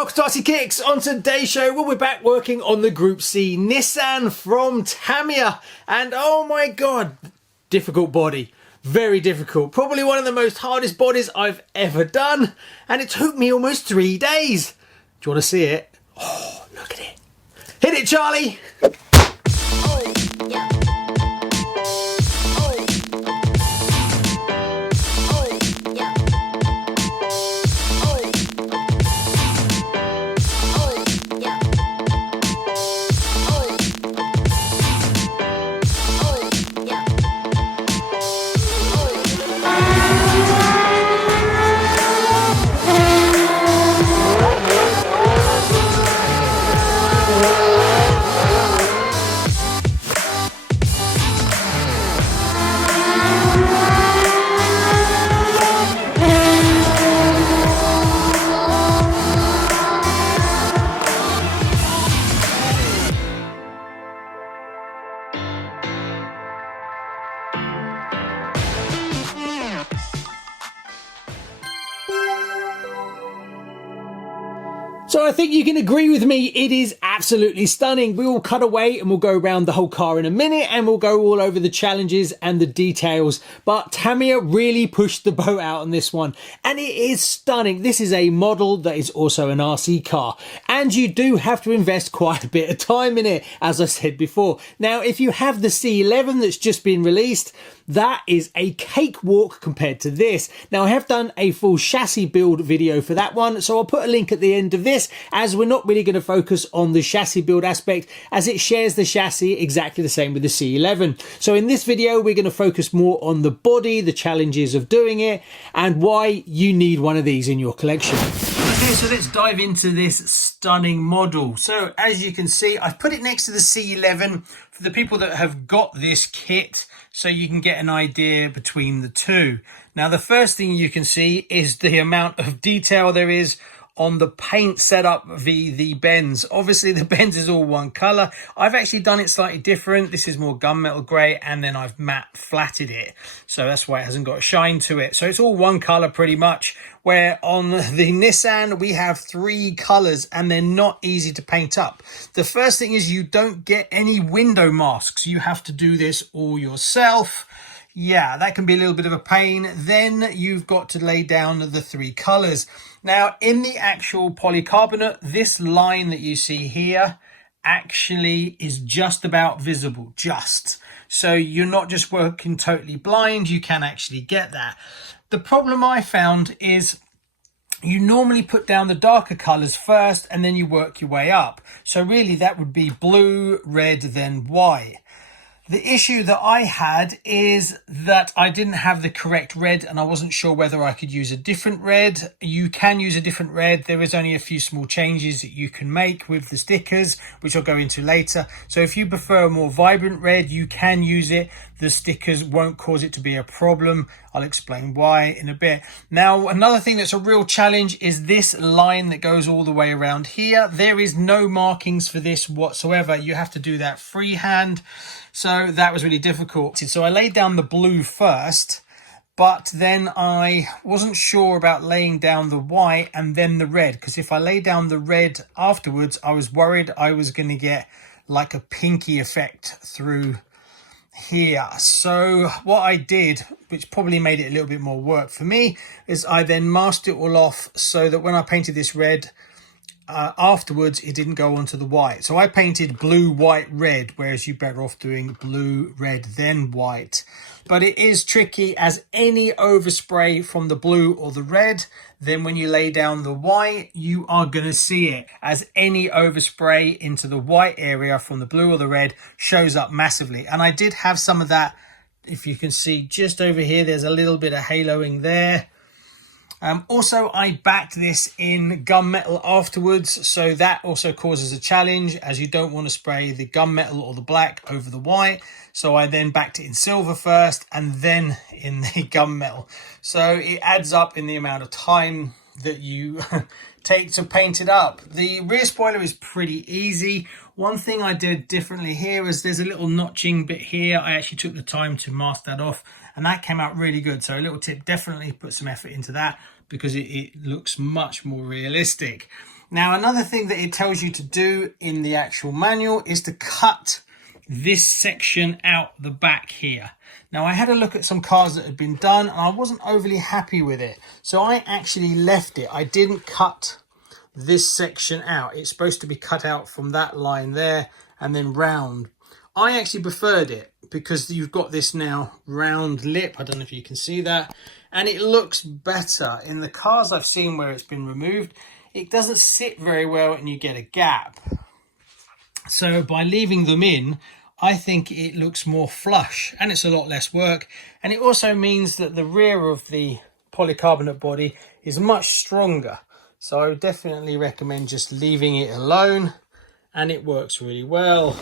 welcome to RCKicks. On today's show, we're back working on the Group C Nissan from Tamiya. And oh my god, difficult body. Very difficult. Probably one of the most hardest bodies I've ever done. And it took me almost 3 days. Do you want to see it? Oh, look at it. Hit it, Charlie! Oh, yeah. So I think you can agree with me, it is absolutely stunning. We will cut away and we'll go around the whole car in a minute and we'll go all over the challenges and the details. But Tamiya really pushed the boat out on this one and it is stunning. This is a model that is also an RC car and you do have to invest quite a bit of time in it, as I said before. Now, if you have the C11 that's just been released, that is a cakewalk compared to this. Now, I have done a full chassis build video for that one, so I'll put a link at the end of this, as we're not really going to focus on the chassis build aspect, as it shares the chassis exactly the same with the C11. So in this video, we're going to focus more on the body, the challenges of doing it, and why you need one of these in your collection. Okay, so let's dive into this stunning model. So as you can see, I've put it next to the C11 for the people that have got this kit, so you can get an idea between the two. Now, the first thing you can see is the amount of detail there is on the paint setup of the Benz. Obviously, the Benz is all one color. I've actually done it slightly different. This is more gunmetal gray, and then I've matte flatted it. So that's why it hasn't got a shine to it. So it's all one color pretty much, where on the Nissan, we have 3 colors and they're not easy to paint up. The first thing is you don't get any window masks. You have to do this all yourself. Yeah, that can be a little bit of a pain. Then you've got to lay down the 3 colors. Now, in the actual polycarbonate, this line that you see here actually is just about visible, just. So you're not just working totally blind, you can actually get that. The problem I found is you normally put down the darker colors first and then you work your way up. So really that would be blue, red, then white. The issue that I had is that I didn't have the correct red and I wasn't sure whether I could use a different red. You can use a different red. There is only a few small changes that you can make with the stickers, which I'll go into later. So if you prefer a more vibrant red, you can use it. The stickers won't cause it to be a problem. I'll explain why in a bit. Now, another thing that's a real challenge is this line that goes all the way around here. There is no markings for this whatsoever. You have to do that freehand. So that was really difficult. So I laid down the blue first, but then I wasn't sure about laying down the white and then the red, because if I lay down the red afterwards, I was worried I was going to get like a pinky effect through here. So what I did, which probably made it a little bit more work for me, is I then masked it all off so that when I painted this red, afterwards it didn't go onto the white. So I painted blue, white, red, whereas you're better off doing blue, red, then white. But it is tricky, as any overspray from the blue or the red, then when you lay down the white, you are going to see it, as any overspray into the white area from the blue or the red shows up massively. And I did have some of that. If you can see just over here, there's a little bit of haloing there. Also, I backed this in gunmetal afterwards, so that also causes a challenge, as you don't want to spray the gunmetal or the black over the white. So I then backed it in silver first and then in the gunmetal. So it adds up in the amount of time that you take to paint it up. The rear spoiler is pretty easy. One thing I did differently here is there's a little notching bit here. I actually took the time to mask that off and that came out really good. So a little tip, definitely put some effort into that because it looks much more realistic. Now, another thing that it tells you to do in the actual manual is to cut this section out the back here. Now, I had a look at some cars that had been done and I wasn't overly happy with it. So I actually left it. I didn't cut this section out. It's supposed to be cut out from that line there and then round. I actually preferred it because you've got this now round lip. I don't know if you can see that. And it looks better. In the cars I've seen where it's been removed, it doesn't sit very well and you get a gap. So by leaving them in, I think it looks more flush and it's a lot less work. And it also means that the rear of the polycarbonate body is much stronger. So I would definitely recommend just leaving it alone, and it works really well.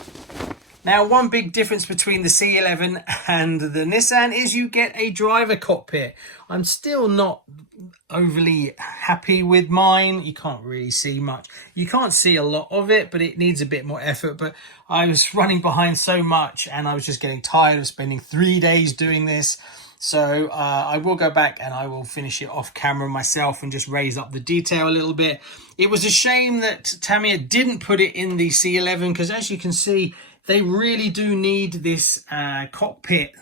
Now, one big difference between the C11 and the Nissan is you get a driver cockpit. I'm still not overly happy with mine. You can't really see much. You can't see a lot of it, but it needs a bit more effort. But I was running behind so much and I was just getting tired of spending 3 days doing this. So I will go back and I will finish it off camera myself and just raise up the detail a little bit. It was a shame that Tamiya didn't put it in the C11 because, as you can see, they really do need this cockpit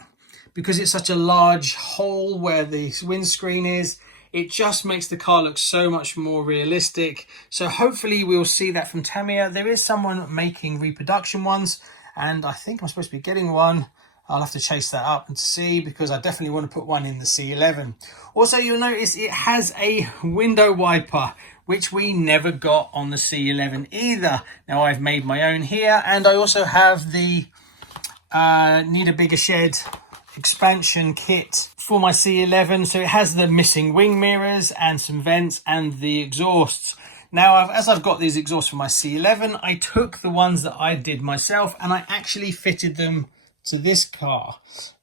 because it's such a large hole where the windscreen is. It just makes the car look so much more realistic. So hopefully we'll see that from Tamiya. There is someone making reproduction ones, and I think I'm supposed to be getting one. I'll have to chase that up and see, because I definitely want to put one in the C11. Also, you'll notice it has a window wiper, which we never got on the C11 either. Now, I've made my own here, and I also have the NEEDABIGGERSHED expansion kit for my C11. So it has the missing wing mirrors and some vents and the exhausts. Now, as I've got these exhausts for my C11, I took the ones that I did myself and I actually fitted them to this car.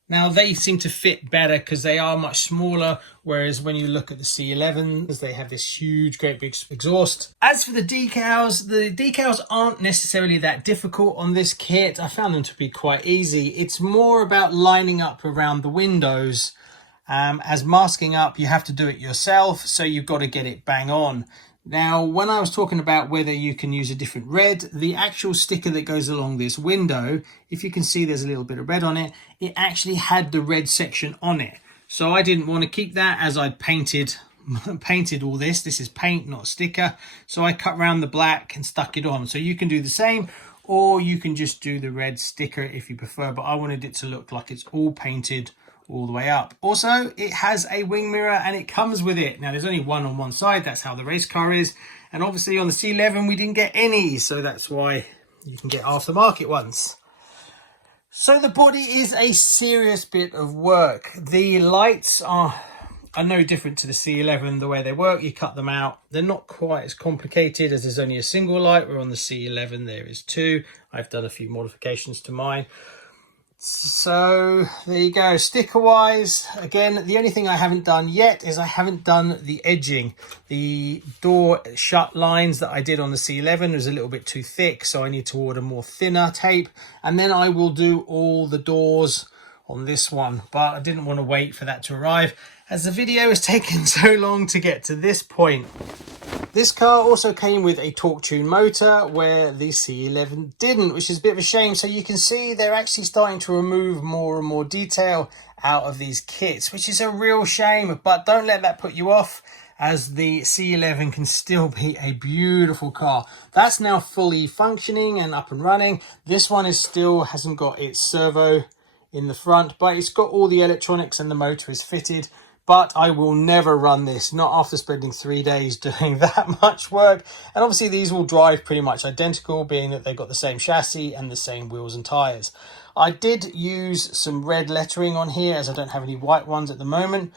Now, they seem to fit better because they are much smaller, whereas when you look at the C11s, they have this huge, great big exhaust. As for the decals aren't necessarily that difficult on this kit. I found them to be quite easy. It's more about lining up around the windows. As masking up, you have to do it yourself, so you've got to get it bang on. Now, when I was talking about whether you can use a different red, the actual sticker that goes along this window, if you can see there's a little bit of red on it, it actually had the red section on it. So I didn't want to keep that, as I'd painted all this. This is paint, not sticker. So I cut around the black and stuck it on. So you can do the same, or you can just do the red sticker if you prefer. But I wanted it to look like it's all painted all the way up. Also, it has a wing mirror and it comes with it. Now, there's only one on one side. That's how the race car is. And obviously on the C11, we didn't get any. So that's why you can get aftermarket ones. So the body is a serious bit of work. The lights are no different to the C11, the way they work. You cut them out. They're not quite as complicated, as there's only a single light, where on the C11 there is two. I've done a few modifications to mine. So there you go. Sticker wise, again, the only thing I haven't done yet is I haven't done the edging. The door shut lines that I did on the C11 was a little bit too thick, so I need to order more thinner tape, and then I will do all the doors on this one. But I didn't want to wait for that to arrive, as the video has taken so long to get to this point. This car also came with a torque tune motor, where the C11 didn't, which is a bit of a shame. So you can see they're actually starting to remove more and more detail out of these kits, which is a real shame. But don't let that put you off, as the C11 can still be a beautiful car. That's now fully functioning and up and running. This one is still hasn't got its servo in the front, but it's got all the electronics and the motor is fitted. But I will never run this, not after spending 3 days doing that much work. And obviously these will drive pretty much identical, being that they've got the same chassis and the same wheels and tyres. I did use some red lettering on here, as I don't have any white ones at the moment.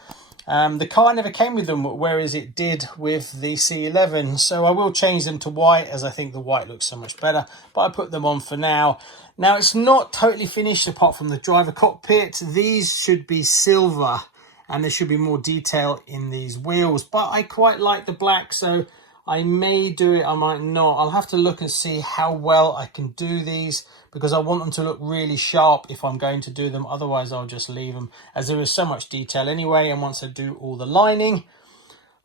The car never came with them, whereas it did with the C11. So I will change them to white, as I think the white looks so much better. But I put them on for now. Now, it's not totally finished apart from the driver cockpit. These should be silver, and there should be more detail in these wheels, but I quite like the black, so I may do it, I might not. I'll have to look and see how well I can do these, because I want them to look really sharp if I'm going to do them. Otherwise I'll just leave them, as there is so much detail anyway, and once I do all the lining,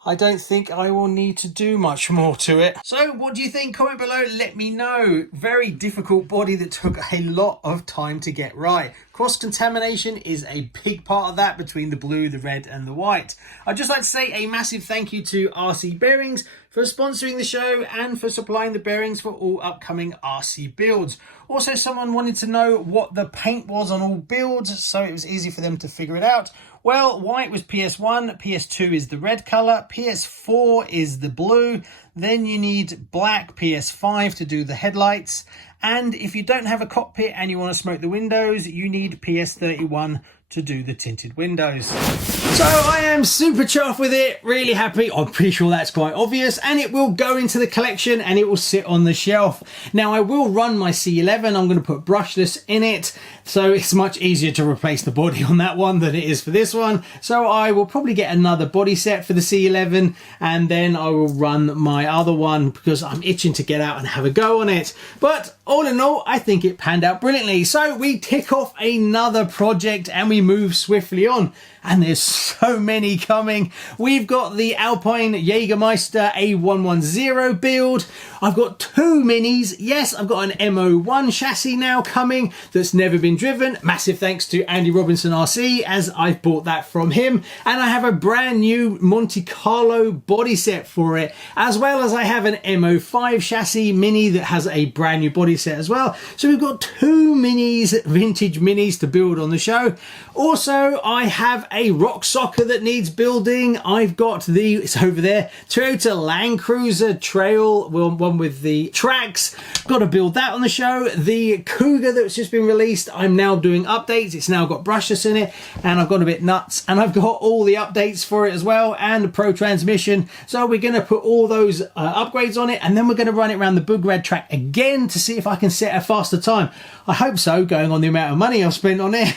I don't think I will need to do much more to it. So what do you think? Comment below, let me know. Very difficult body that took a lot of time to get right. Cross-contamination is a big part of that between the blue, the red and the white. I'd just like to say a massive thank you to RC Bearings for sponsoring the show and for supplying the bearings for all upcoming RC builds. Also, someone wanted to know what the paint was on all builds, so it was easy for them to figure it out. Well, white was PS1, PS2 is the red colour, PS4 is the blue, then you need black PS5 to do the headlights, and if you don't have a cockpit and you want to smoke the windows, you need PS31 to do the tinted windows. So I am super chuffed with it, really happy. I'm pretty sure that's quite obvious, and it will go into the collection and it will sit on the shelf. Now I will run my C11, I'm going to put brushless in it, so it's much easier to replace the body on that one than it is for this one. So I will probably get another body set for the C11 and then I will run my other one because I'm itching to get out and have a go on it. But all in all, I think it panned out brilliantly. So we tick off another project and we move swiftly on. And there's so many coming. We've got the Alpine Jägermeister A110 build. I've got two minis. Yes, I've got an MO1 chassis now coming that's never been driven. Massive thanks to Andy Robinson RC as I've bought that from him. And I have a brand new Monte Carlo body set for it, as well as I have an MO5 chassis mini that has a brand new body set as well. So we've got two minis, vintage minis to build on the show. Also, I have a rock socker that needs building. I've got the, it's over there, Toyota Land Cruiser Trail, one with the tracks. Got to build that on the show. The Cougar that's just been released, I'm now doing updates. It's now got brushless in it, and I've gone a bit nuts. And I've got all the updates for it as well, and the Pro Transmission. So we're going to put all those upgrades on it, and then we're going to run it around the Bugrad track again to see if I can set a faster time. I hope so, going on the amount of money I've spent on it.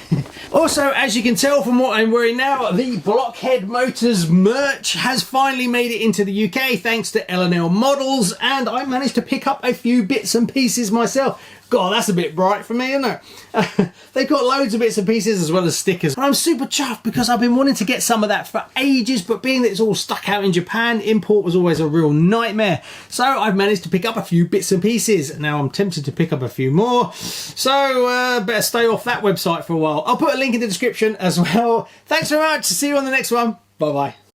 Also, as you can tell from what I'm wearing now, the Blockhead Motors merch has finally made it into the UK thanks to L&L Models, and I managed to pick up a few bits and pieces myself. God, that's a bit bright for me, isn't it? They've got loads of bits and pieces as well as stickers. And I'm super chuffed because I've been wanting to get some of that for ages, but being that it's all stuck out in Japan, import was always a real nightmare. So I've managed to pick up a few bits and pieces. Now I'm tempted to pick up a few more. So better stay off that website for a while. I'll put a link in the description as well. Thanks very much. See you on the next one. Bye-bye.